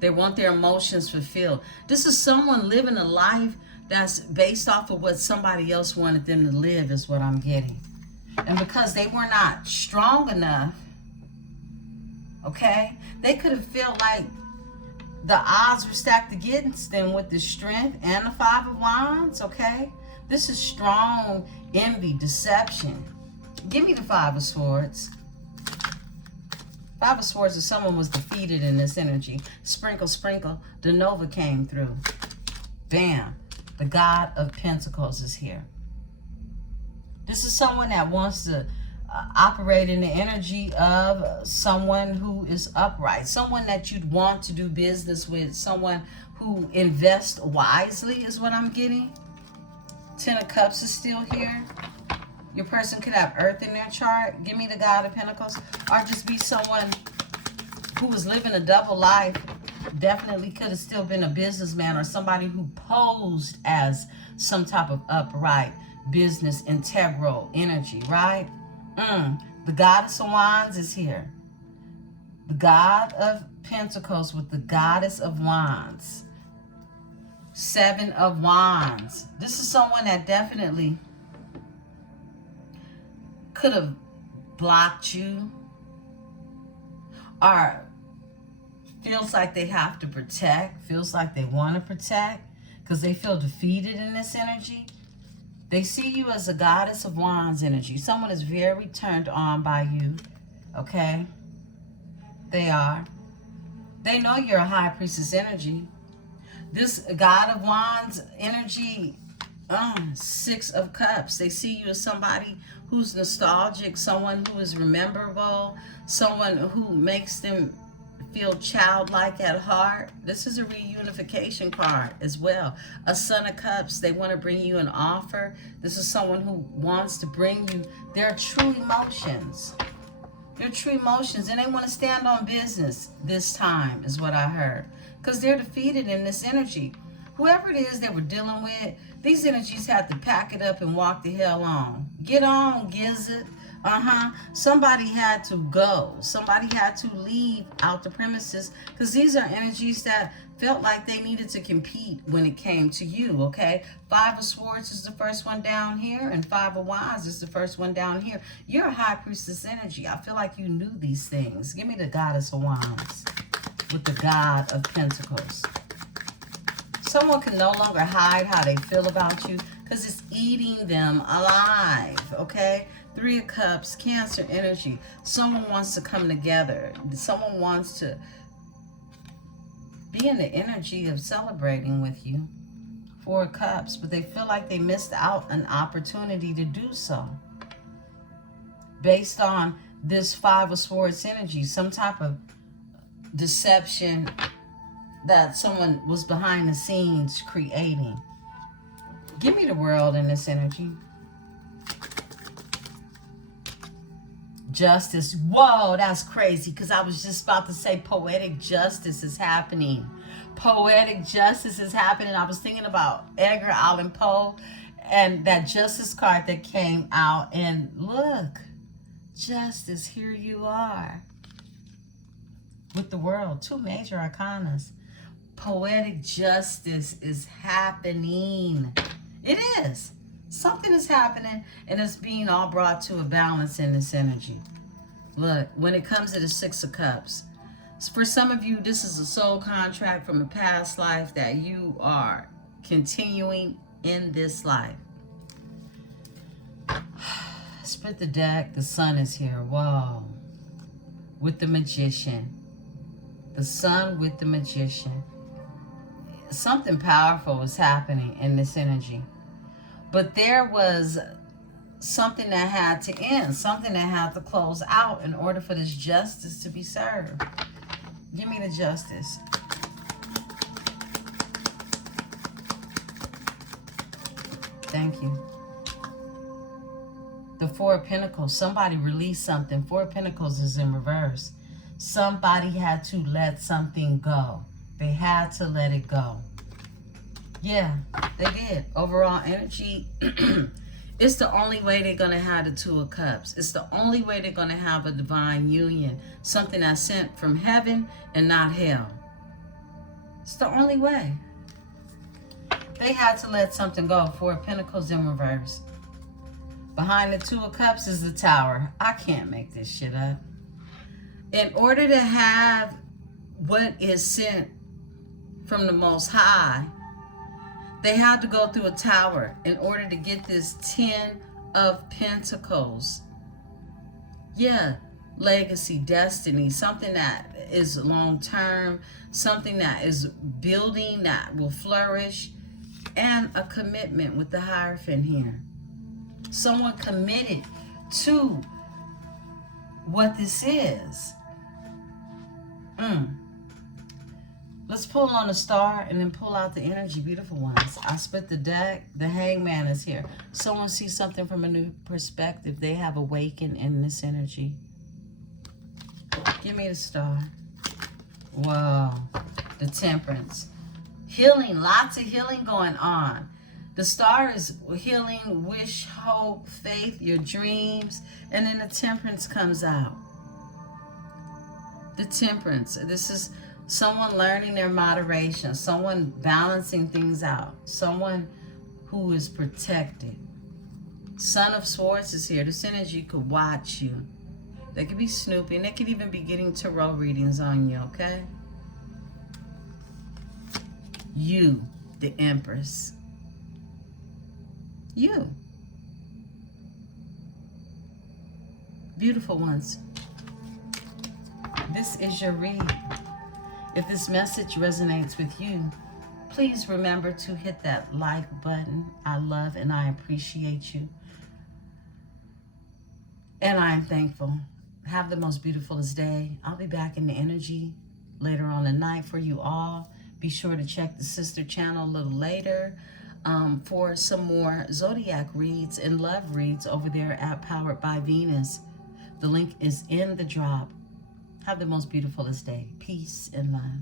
They want their emotions fulfilled. This is someone living a life that's based off of what somebody else wanted them to live is what I'm getting. And because they were not strong enough, okay, they could have felt like the odds were stacked against them with the strength and the Five of Wands, okay? This is strong envy, deception. Give me the Five of Swords. Five of Swords is someone was defeated in this energy. Sprinkle, sprinkle. The Nova came through. Bam. The God of Pentacles is here. This is someone that wants to operate in the energy of someone who is upright, someone that you'd want to do business with, someone who invests wisely is what I'm getting. 10 of Cups is still here. Your person could have Earth in their chart. Give me the God of Pentacles. Or just be someone who was living a double life. Definitely could have still been a businessman or somebody who posed as some type of upright business integral energy, right? The Goddess of Wands is here. The God of Pentacles with the Goddess of Wands. Seven of Wands. This is someone that definitely could have blocked you, or feels like they have to protect, feels like they want to protect because they feel defeated in this energy. They see you as a goddess of wands energy. Someone is very turned on by you, okay? They are. They know you're a high priestess energy. This god of wands energy, Six of Cups. They see you as somebody who's nostalgic, someone who is rememberable, someone who makes them feel childlike at heart. This is a reunification card as well. A Son of Cups. They want to bring you an offer. This is someone who wants to bring you their true emotions. Their true emotions. And they want to stand on business this time, is what I heard. Because they're defeated in this energy. Whoever it is they were dealing with, these energies have to pack it up and walk the hell on. Get on, Gizzard. Somebody had to go. Somebody had to leave out the premises, because these are energies that felt like they needed to compete when it came to you, okay? Five of Swords is the first one down here, and Five of Wands is the first one down here. You're a high priestess energy. I feel like you knew these things. Give me the Goddess of Wands with the God of Pentacles. Someone can no longer hide how they feel about you because it's eating them alive, okay? Three of Cups, Cancer energy. Someone wants to come together. Someone wants to be in the energy of celebrating with you. Four of Cups, but they feel like they missed out an opportunity to do so. Based on this Five of Swords energy, some type of deception that someone was behind the scenes creating. Give me the World in this energy. Justice. Whoa, that's crazy, because I was just about to say poetic justice is happening. Poetic justice is happening. I was thinking about Edgar Allan Poe and that justice card that came out, and look, justice, here you are. With the World, two major arcanas. Poetic justice is happening. It is. Something is happening, and it's being all brought to a balance in this energy. Look, when it comes to the Six of Cups, for some of you, this is a soul contract from a past life that you are continuing in this life. Split the deck. The Sun is here. Whoa. With the Magician. The Sun with the Magician. Something powerful is happening in this energy. But there was something that had to end, something that had to close out in order for this justice to be served. Give me the Justice. Thank you. The Four of Pentacles. Somebody released something. Four of Pentacles is in reverse. Somebody had to let something go. They had to let it go. Yeah, they did. Overall energy, it's the only way they're going to have the Two of Cups. It's the only way they're going to have a divine union. Something that's sent from heaven and not hell. It's the only way. They had to let something go. Four of Pentacles in reverse. Behind the Two of Cups is the Tower. I can't make this shit up. In order to have what is sent from the Most High, they had to go through a tower in order to get this 10 of Pentacles. Yeah, legacy, destiny, something that is long-term, something that is building, that will flourish, and a commitment with the Hierophant here. Someone committed to what this is. Let's pull on a star and then pull out the energy, beautiful ones. I split the deck. The Hangman is here. Someone sees something from a new perspective. They have awakened in this energy. Give me the star. Whoa. The Temperance. Healing. Lots of healing going on. The star is healing, wish, hope, faith, your dreams. And then the Temperance comes out. The Temperance. This is Someone learning their moderation. Someone balancing things out. Someone who is protected. Son of Swords is here. This energy could watch you. They could be snooping. They could even be getting tarot readings on you, okay? You, the Empress. You. Beautiful ones. This is your read. If this message resonates with you, please remember to hit that like button. I love and I appreciate you. And I am thankful. Have the most beautifulest day. I'll be back in the energy later on tonight for you all. Be sure to check the sister channel a little later for some more zodiac reads and love reads over there at Powered by Venus. The link is in the drop. Have the most beautifulest day. Peace and love.